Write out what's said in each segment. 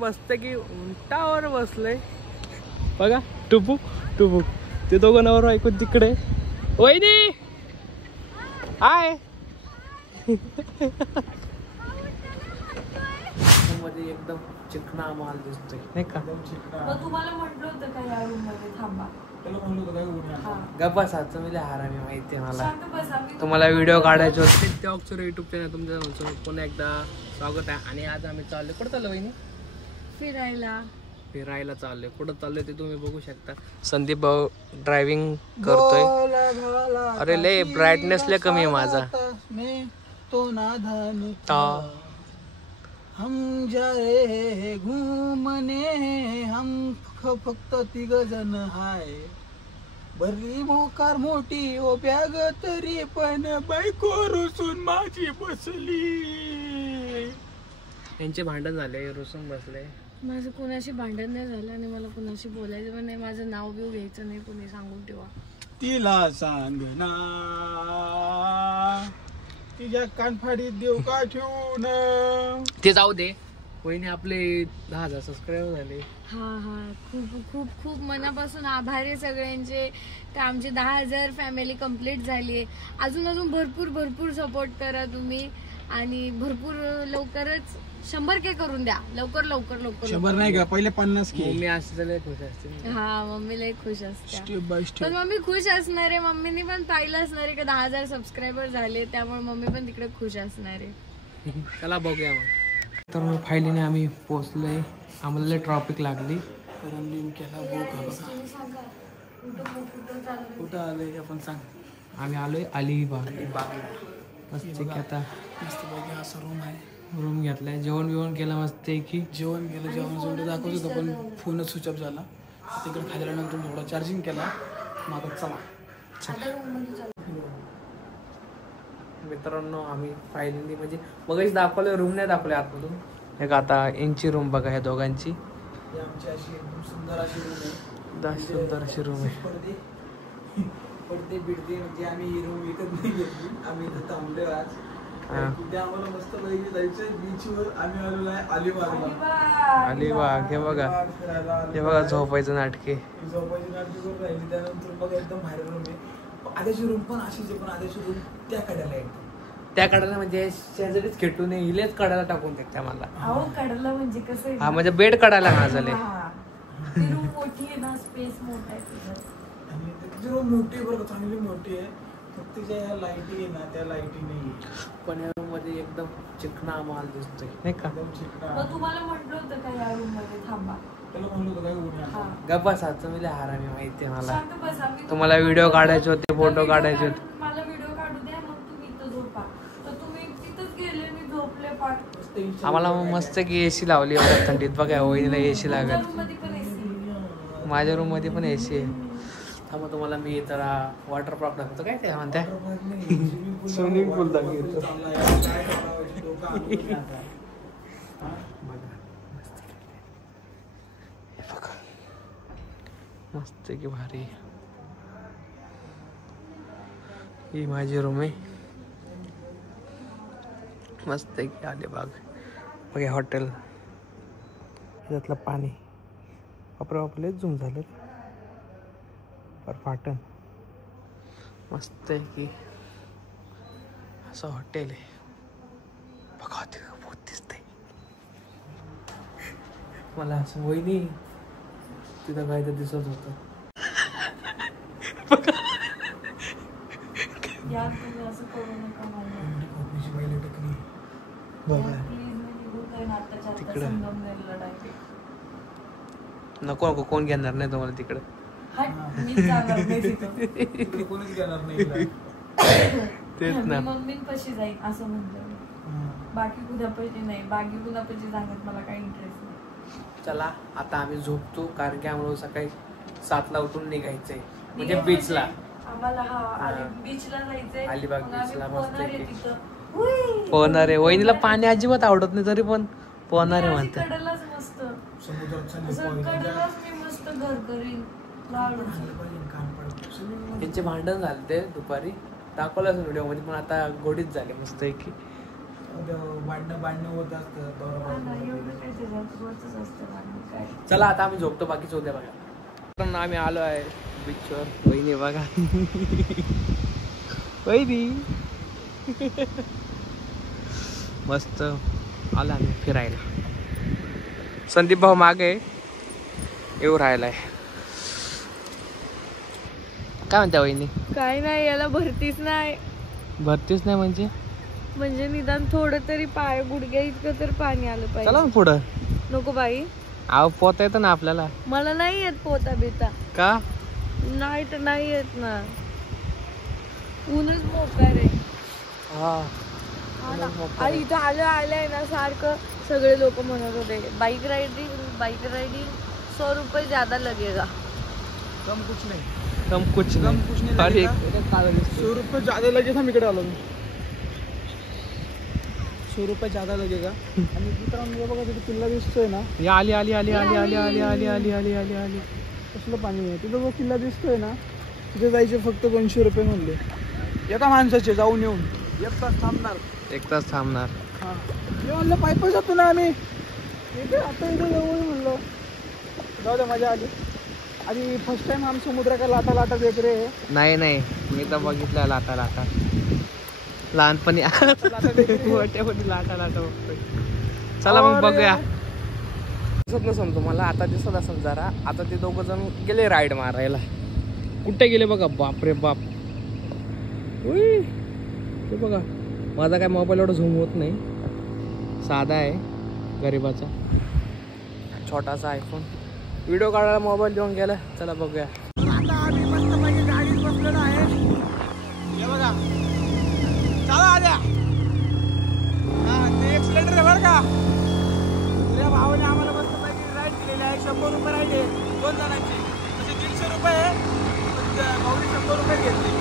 मस्त की उंटावर बसलंय बघा. टुबुक टुबुक ते दोघं नवर ऐकून तिकडे. वहिनी हाय. मध्ये एकदम चिकना माल दिसतोय नाही का. तुम्हाला म्हटलं होतं का या रूम मध्ये थांबा. गप्पाचं मी हारामी माहिती आहे मला. तुम्हाला व्हिडिओ काढायचे होते. तेव्हा युट्यूब चॅनल तुमच्या पुन्हा एकदा स्वागत आहे. आणि आज आम्ही चाललोय. कुठं चाललो वहिनी? फिरायला चाललोय. कुठं चाललोय ते तुम्ही बघू शकता. संदीप भाऊ ड्रायव्हिंग करतोय. अरे लय ब्राईटनेस लय कमी आहे माझा. हम जा रे घुमने हम फक्त तिघ जण हाय. भरली मोकार मोठी ओ बॅग तरी पण बायको रुसून माझी बसली. यांचे भांडण झाले, रुसून बसले. माझं कोणाशी भांडण नाही झालं आणि मला कोणाशी बोलायचं पण नाही. माझं नाव बिव घ्यायचं नाही, कोणी सांगून ठेवा. तिला सांग ना तिच्या कानफाडीत देऊ का ठेवून. ते जाऊ दे. वहिनी आपले 10,000 सबस्क्राईबर झाले. हा खूप खूप खूप मनापासून आभार आहे सगळ्यांचे. तर आमचे 10,000 फॅमिली कंप्लीट झाली आहे. अजून भरपूर भरपूर सपोर्ट करा तुम्ही. आणि भरपूर लवकरच 100K करून द्या. लवकर 100 नाही का, पहिले 50 के. मम्मी असते लय खुश असते. हा मम्मी लय खुश असते. Step by step. पण मम्मी खुश असणार आहे. मम्मीनी पण पाहिलं असणार आहे की 10,000 सबस्क्रायबर झाले, त्यामुळे मम्मी पण तिकडे खुश असणार आहे. चला बघूया मग. तर फायनली आम्ही पोहोचलोय. आम्हाला ट्रॉफिक लागली. कुठं आलोय आपण सांग. आम्ही आलोय अलिबाग. मस्त आता मस्त पैकी असा रूम आहे. रूम घेतलाय. जेवण बिवण केलं मस्त की. जेवण जेवढं दाखवत होतं पण फोनच स्विच ऑफ झाला. तिकडे खाल्ल्यानंतर थोडा चार्जिंग केला. मग आता चला. मित्रांनो आम्ही फायनली म्हणजे मगच दाखवलं, रूम नाही दाखवले आतमधून. एक आता यांची रूम बघा ह्या दोघांची. आमची अशी एकदम सुंदर अशी रूम आहे. सुंदर अशी रूम आहे. पडते बिडते म्हणजे आम्ही रूम विकत नाही घेतली. आम्ही इथं थांबलोय आज. उद्या आम्हाला मस्त पैकी जायचंय बीचवर. आम्ही आलेलो आहे अलिबागला. अलिबाग. हे बघा झोपायचं नाटके. झोपायची नाटकी करून राहिली. त्यानंतर बघा एकदम बाहेर रूम आहे. आधीची रूम पण अशीच आहे, पण आधीची रूम त्या कड्याला आहे. त्या कडाला म्हणजे शेजारीच खेटू नये, हिलेच कडाला टाकून टाकत्या मला. कडाला म्हणजे कसं. हा म्हणजे बेड कडाला ना झाले. रूम मोठी आहे ना, स्पेस मोठा आहे. आणि त्याची रूम मोठी आहे बरं, चांगली मोठी आहे. फक्त ज्या ह्या लाईटी आहे ना, त्या लाईटी नाही. पण या रूम मध्ये एकदम चिकना माल दिसतोय नाही का. तुम्हाला म्हटलं होतं का या रूम मध्ये थांबा. गप्पाचं मी हारामी माहिती आहे मला. तुम्हाला व्हिडिओ काढायचे होते, फोटो काढायचे होते. मला व्हिडिओ काढू द्या, मग तुम्ही इथं झोपा. तर तुम्ही तिथंच गेले, मी झोपले पाठ. आम्हाला मस्त की एसी लावली एवढ्या थंडीत. बघा वहिनीला एसी लागत. माझ्या रूम मध्ये पण एसी आहे. मग तुम्हाला मी तर वॉटर पार्क दाखवतो. काय ते म्हणताय, स्विमिंग पूल दाखवतो. मस्त की भारी. ही माझी रूम आहे. मस्त की अलिबाग. बघा हॉटेल. त्यातलं पाणी वापरे झूम झालं. फाटन मस्त आहे की असं हॉटेल आहे. बघा ते बहुत दिसतंय मला. असं वहिनी तिथं काय तर दिसत होतं. तिकडं नको कोण घेणार नाही तुम्हाला तिकडं. तेच ना. मम्मींपाशी जाईल असं म्हणलं. बाकी कुणापाशी नाही. बाकी कुणापाशी जाण्यात मला काही इंटरेस्ट नाही. चला आता आम्ही झोपतो, कारण की आम्हाला सकाळी 7ला उठून निघायचंय म्हणजे बीचला. आम्हाला बीचला जायचंय. अलिबाग बीचला मस्त पोहणार आहे. वहिनीला पाणी अजिबात आवडत नाही, तरी पण पोहणार आहे म्हणते. कडलाच मस्त कडलाच मी मस्त घर करीन. त्यांचे भांडण झाले ते दुपारी. दाखवलंच व्हिडिओमध्ये, पण आता गोडीच झाली मस्त आहे की. भांडणं होत असतं. चला आता आम्ही झोपतो, बाकीच उद्या बघा. आम्ही आलो आहे बीचवर. वहिनी बघा, वहिनी मस्त आला आम्ही फिरायला. संदीप भाऊ मागे येऊ राहिलाय. काय म्हणता वहिनी? काय नाही, याला भरतीच नाही. भरतीच नाही म्हणजे निदान थोडं तरी पाय गुडघ्या इतकं तर पाणी आलं चला पाहिजे. ना पुढं. नको बाई, आव पोता येतं ना आपल्याला. मला नाही येत पोता बिता. का नाही तर नाही येत ना, ऊनच मोकार आहे. इथं आलंय ना सारखं सगळे लोक म्हणत होते बाईक राइडिंग 100 रुपये ज्यादा लगेगा. कम कुछ नहीं. अरे 100 रुपये ज्यादा लगे था. इकडे आलो मी. 100 रुपये ज्यादा लगेगा. आणि मित्रांनो बघा तिथे किल्ला दिसतोय ना. आली. कसलं पाणी आहे तिथं. जो किल्ला दिसतोय ना तिथे जायचे फक्त 200 रुपये म्हणले एका माणसाचे. जाऊन येऊन 1 तास थांबणार. 1 तास थांबणार. हा मी म्हणलं पायी जातो ना आम्ही. इथे आता इथे जवळ म्हणलं जाऊ दे, मजा आली. आणि फर्स्ट टाइम आम्ही समुद्राच्या लाटा देत रे. नाही मी तर बघितलं लाटा लहानपणी मोठ्यापणी लाटा बघतोय. चला मग बघूया. दिसत नसेल तुम्हाला, आता दिसत असेल जरा. आता ते 2 जण गेले राईड मारायला. कुठे गेले बघा. बापरे बाप. ते बघा, माझा काय मोबाईल एवढा झूम होत नाही, साधा आहे गरीबाचा छोटासा आयफोन. व्हिडिओ काढायला मोबाईल देऊन गेला. चला बघूया. आता आम्ही मस्त पैकी गाडीत बसलेलो आहे. हे बघा, चला आल्या. हा ते एक्सिलेटर आहे बरं का. तुझ्या भावाने आम्हाला मस्त पैकी राईड दिलेली आहे. 100 रुपये राईड आहे 2 जणांची. म्हणजे 150 रुपये आहे. भाऊने 100 रुपये घेतले.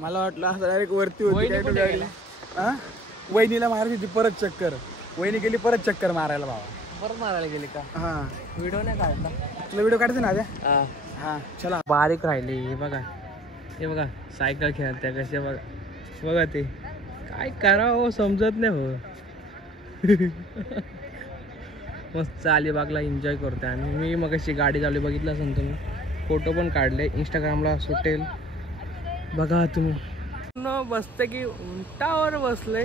मला वाटलं असं डायरेक्ट वरती होती काय गाडी. हा वहिनीला मारायची परत चक्कर. वहिनी गेली परत चक्कर मारायला. बाबा परत मारायला गेले का? हा व्हिडिओ नाही काढला. तुला व्हिडिओ काढते ना. हा चला. बारीक राहिली. हे बघा सायकल खेळते कसे बघा ते. काय करावं समजत नाही हो. मस्त अलिबागला एन्जॉय करतोय आम्ही. मी मग अशी गाडी चालू बघितलं असेल तुम्ही. फोटो पण काढले, इंस्टाग्रामला सुटेल बघा तुम्ही. बसते की उंटावर बसले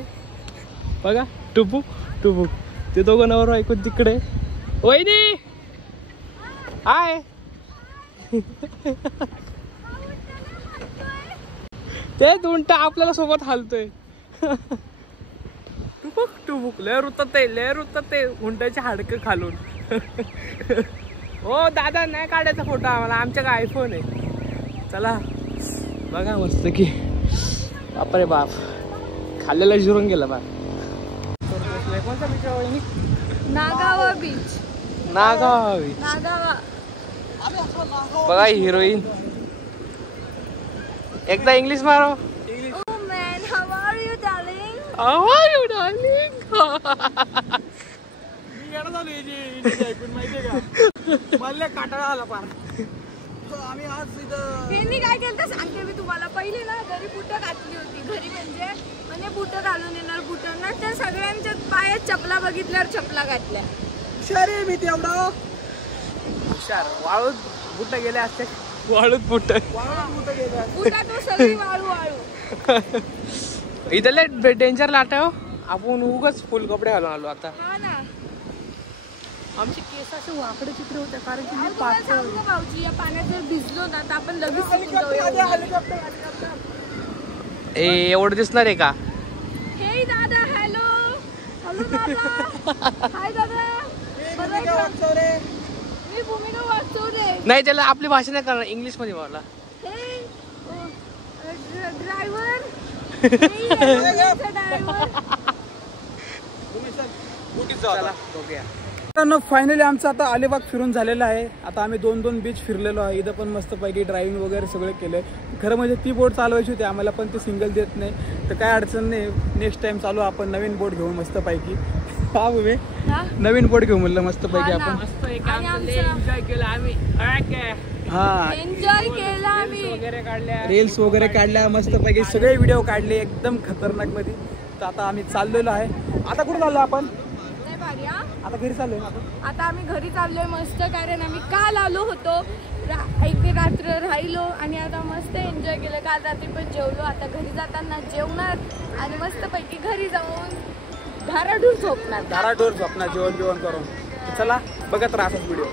बघा. टुबुक ते 2 नवर ऐकून तिकडे. वहिनी हाय. तेच उंट आपल्याला सोबत हालतोय. टुबुक लय रुतत ते उंटाचे हाडकं खालून. हो दादा नाही काढायचा फोटो आम्हाला, आमच्या काय आयफोन आहे. चला बघा मस्त की. बापरे बाप, खाल्लेला जिरून गेला बा. कोणता बीच आहे? नागावा बीच. नागावा बीच. नागावा बघा हिरोईन. एकदा इंग्लिश मारो. Oh man, how are you darling? How are you darling? वेळा झालो याची ऐकून माहितीये का मला काटाळा आला पार. आम्ही आज इथं त्यांनी काय केलं तर सांगते मी तुम्हाला. पहिले ना घरी बुटं घातली होती. घरी म्हणजे बुटं घालून येणार बुटांना त्या सगळ्यांच्या पायात चपला बघितल्यावर चपला घातल्या. शरे मी तेवढा हुशार. वाळूत बुट गेले असते. वाळूत बुट कुठं गेला. बुटा तो सगळी वाळू वाळू. इथले डेंजर लाट आहे हो. आपण उगाच फुल कपडे घालून आलो आता. हा ना. आमचे केस असे वाकडे चिकडे होते कारण की अहो, मी तुम्हाला पातळ. सांगू का भाऊजी, या पाण्यात जर भिजलो ना तर आपण लगेच सुकून जाऊया. एवढं दिसणार आहे का? हे दादा, हॅलो हॅलो दादा. हाय दादा. बरं आहे का? मी भूमिका वाचवले. नाही त्याला आपली भाषा नाही करणार इंग्लिश मध्ये बोला. हे ड्रायव्हर. ड्रायव्हर. चला बघूया. मित्रांनो फायनली आमचं आता अलिबाग फिरून झालेलं आहे. आता आम्ही 2 बीच फिरलेलो आहे. इथं पण मस्तपैकी ड्रायव्हिंग वगैरे सगळं केलं. खरं म्हणजे ती बोट चालवायची होती आम्हाला पण ती सिंगल देत नाही तर काय अडचण नाही. नेक्स्ट टाइम चालू आपण नवीन बोट घेऊन मस्तपैकी. हा उभे नवीन बोट घेऊ म्हणलं मस्तपैकी आपण. एन्जॉय केला आम्ही. हा एन्जॉय केला आम्ही. वगैरे काढल्या. रील्स वगैरे काढल्या मस्तपैकी सगळे व्हिडिओ काढले एकदम खतरनाक मध्ये. तर आता आम्ही चाललेलो आहे. आता कुठे चाललो आपण? नाही भारी हा. आता घरी चाललोय ना आपण. आता आम्ही घरी चाललोय मस्त. कारण आम्ही काल आलो होतो. एक रात्र राहिलो आणि आता मस्त एन्जॉय केलं. काल रात्री पण जेवलो. आता घरी जाताना जेवणार आणि मस्तपैकी घरी जाऊन धाराडूर झोपणार. धाराडोर झोपणार जेवण करून. चला बघत राहा व्हिडिओ.